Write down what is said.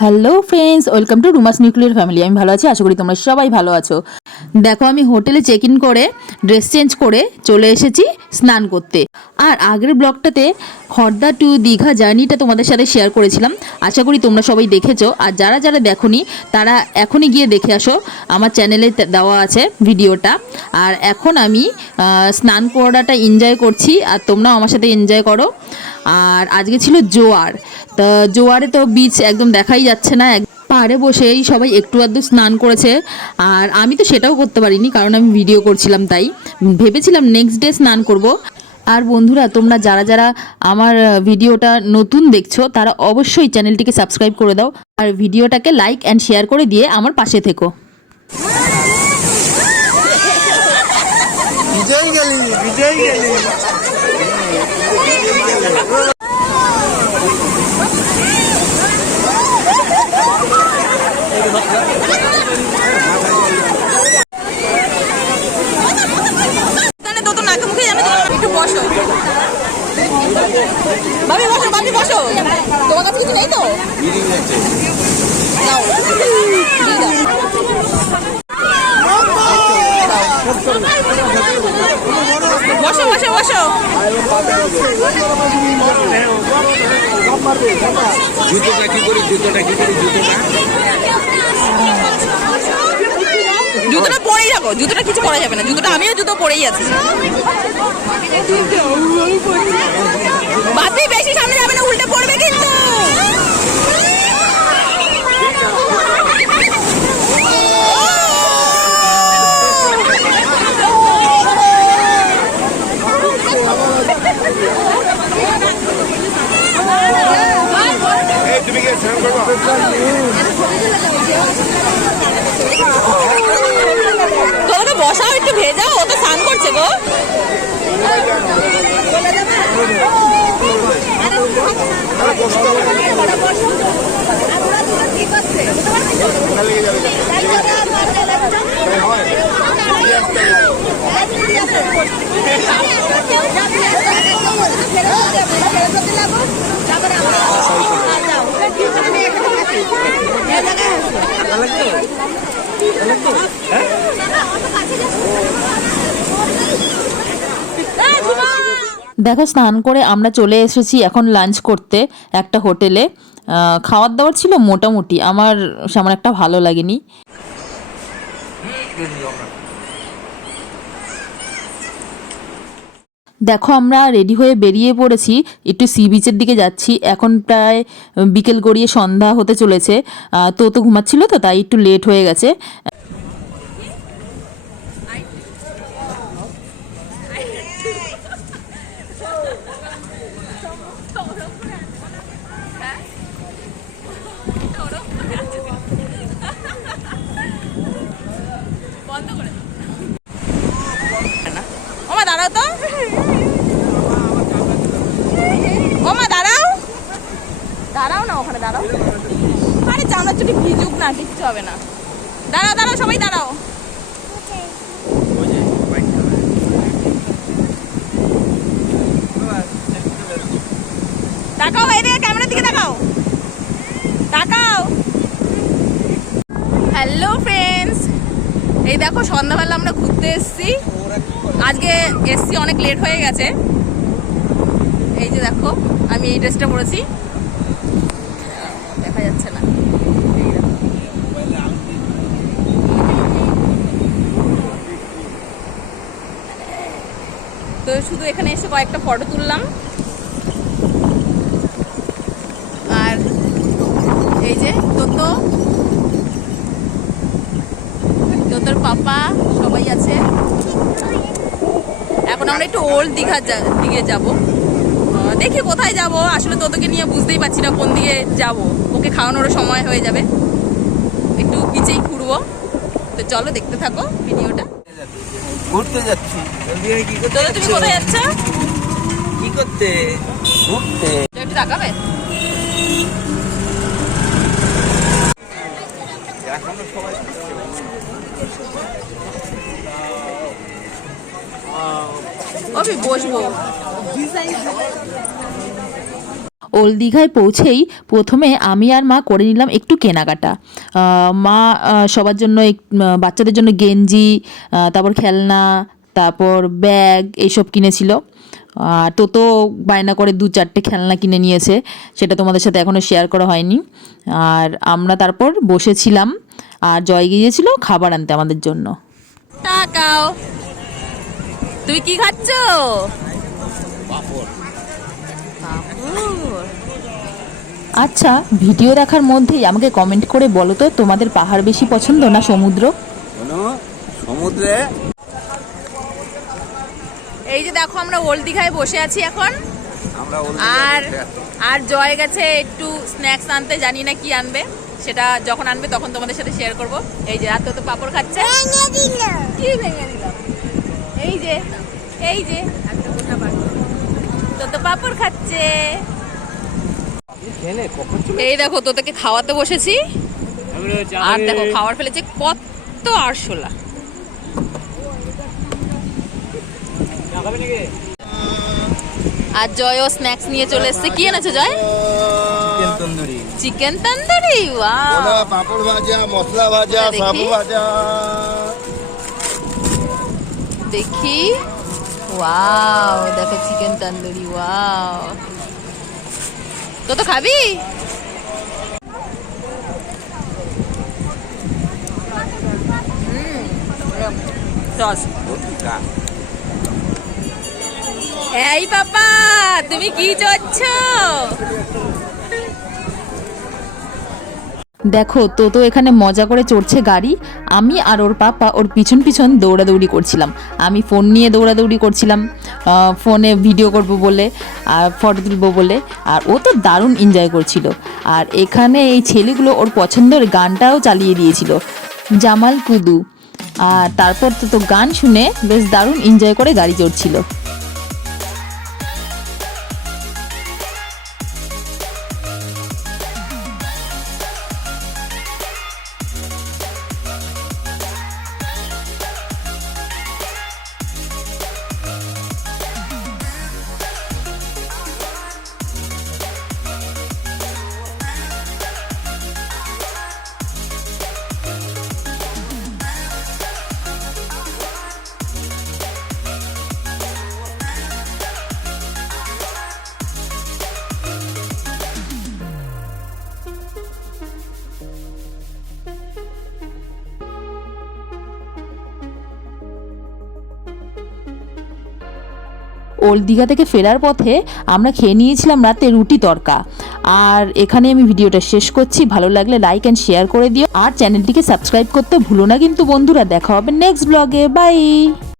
Hello friends, welcome to রুমাস nuclear family. আমি ভালো আছি, আশা করি তোমরা সবাই ভালো আছো। দেখো, আমি হোটেলে চেক ইন করে ড্রেস চেঞ্জ করে চলে এসেছি স্নান করতে। আর আগের ব্লগটাতে হরদা টু দীঘা জার্নিটা তোমাদের সাথে শেয়ার করেছিলাম, আশা করি তোমরা সবাই দেখেছো। আর যারা যারা দেখোনি তারা এখনই গিয়ে দেখে আসো, আমার চ্যানেলে দেওয়া আছে ভিডিওটা। আর এখন আমি স্নান করাটা এনজয় করছি, আর তোমরাও আমার সাথে এনজয় করো। আর আজকে ছিল জোয়ার, তা জোয়ারে তো বিচ একদম দেখাই যাচ্ছে না, পাড়ে বসেই সবাই একটু আধটু স্নান করেছে। আর আমি তো সেটাও করতে পারিনি, কারণ আমি ভিডিও করছিলাম, তাই ভেবেছিলাম নেক্সট ডে স্নান করব। আর বন্ধুরা, তোমরা যারা যারা আমার ভিডিওটা নতুন দেখছো তারা অবশ্যই চ্যানেলটিকে সাবস্ক্রাইব করে দাও, আর ভিডিওটাকে লাইক অ্যান্ড শেয়ার করে দিয়ে আমার পাশে থেকো। বিজয় গেলি বিজয় গেলি বাবি বসো, বাবি বসো। তোমার কাছে কিছু নেই তো? নাও, দিয়ে দাও। বসো বসো বসো। জুতোটা কি করি জুতোটা জুতোটা পরেই রাখো, জুতোটা কিছু পরা যাবে না। জুতোটা আমিও জুতো পরেই আছি। বাপি বেশি সামনে যাবে না, উল্টে পড়বে কিন্তু। তোমাকে বসাও, একটু ভেজাও, ও তো স্নান করছে গো। দেখো, স্নান করে আমরা চলে এসেছি এখন লাঞ্চ করতে একটা হোটেলে। খাওয়ার দাওয়ার ছিল মোটামুটি, আমার সেমন একটা ভালো লাগেনি। দেখো, আমরা রেডি হয়ে বেরিয়ে পড়েছি, একটু সি বিচের দিকে যাচ্ছি। এখন প্রায় বিকেল গড়িয়ে সন্ধ্যা হতে চলেছে। তো ঘুমাচ্ছিল, তো তাই একটু লেট হয়ে গেছে। ওমা দাঁড়াও তো, ওমা দাঁড়াও, দাঁড়াও না, ওখানে দাঁড়াও। আরে চামড়ার চুটি ভিজুক না, কিচ্ছু হবে না। দাঁড়াও দাঁড়াও, সবাই দাঁড়াও। তাকাও, এদিকে ক্যামেরার দিকে তাকাও, তাকাও। হ্যালো ফ্রেন্ডস, এই দেখো সন্ধ্যাবেলা আমরা ঘুরতে এসেছি। আজকে এসছি অনেক লেট হয়ে গেছে। এই যে দেখো, আমি এই ড্রেসটা পরেছি, দেখা যাচ্ছে না। তো শুধু এখানে এসে কয়েকটা ফটো তুললাম। আর এই যে তোর পাপা সবাই আছে। এখন আমরা একটু ওল্ড দীঘার দিকে যাব। দেখি কোথায় যাব, আসলে তোকে নিয়ে বুঝতেই পারছি না কোন দিকে যাব। ওকে খাওয়ানোরও সময় হয়ে যাবে, একটু বিচেই ঘুরবো। তো চলো দেখতে থাকো ভিডিওটা। ঘুরতে যাচ্ছি। তুমি কোথায় যাচ্ছ? কি করতে? ঘুরতে। একটু তাকাবে। বসবো। ওল্ড দীঘায় পৌঁছেই প্রথমে আমি আর মা করে নিলাম একটু কেনাকাটা। মা সবার জন্য বাচ্চাদের জন্য গেঞ্জি, তারপর খেলনা, তারপর ব্যাগ এইসব কিনেছিল। আর তো বায়না করে 2-4টে খেলনা কিনে নিয়েছে, সেটা তোমাদের সাথে এখনও শেয়ার করা হয়নি। আর আমরা তারপর বসেছিলাম, আর জয় গিয়েছিল খাবার আনতে আমাদের জন্য। তাকাও, তুই কি খাচ্ছ? আচ্ছা, ভিডিও দেখার মধ্যেই আমাকে কমেন্ট করে বলো তো, তোমাদের পাহাড় বেশি পছন্দ না সমুদ্র? সমুদ্রে এই যে দেখো আমরা ওল্ড দীঘায় বসে আছি এখন। আমরা আর জয় গেছে একটু স্ন্যাক্স আনতে, জানি না কি আনবে, সেটা যখন আনবে তখন তোমাদের সাথে শেয়ার করব। এই যে আর তো পাপড় খাচ্ছে। কি ভেঙে দিলাম? এই যে তো পাপড় খাচ্ছে। এই দেখো তোকে খাওয়াতে বসেছি, আর দেখো খাবার ফেলেছে কত আরশোলা। আর জয়ও স্ন্যাক্স নিয়ে চলে এসেছে। কি এনেছো জয়? চিকেন তন্দুরি। ওয়াও, পাপড় ভাজা, মশলা ভাজা, সাবু ভাজা। দেখি, ওয়াও দেখো চিকেন তন্দুরি। ওয়াও, তো খাবি? সস। এই পাপা, তুমি কি চড়ছ? দেখো তো এখানে মজা করে চড়ছে গাড়ি, আমি আর ওর পাপা ওর পিছন পিছন দৌড়াদৌড়ি করছিলাম। আমি ফোন নিয়ে দৌড়াদৌড়ি করছিলাম, ফোনে ভিডিও করব বলে আর ফটো তুলবো বলে, আর ও তো দারুণ এনজয় করছিল। আর এখানে এই ছেলেগুলো ওর পছন্দের গানটাও চালিয়ে দিয়েছিল, জামাল কুদু। আর তারপর তো গান শুনে বেশ দারুণ এনজয় করে গাড়ি চড়ছিল। ওল্ড দীঘা থেকে ফেরার পথে আমরা খেয়ে নিয়েছিলাম রাতে রুটি তড়কা। আর এখানে আমি ভিডিওটা শেষ করছি। ভালো লাগলে লাইক অ্যান্ড শেয়ার করে দিও, আর চ্যানেলটিকে সাবস্ক্রাইব করতে ভুলো না কিন্তু বন্ধুরা। দেখা হবে নেক্সট ব্লগে। বাই।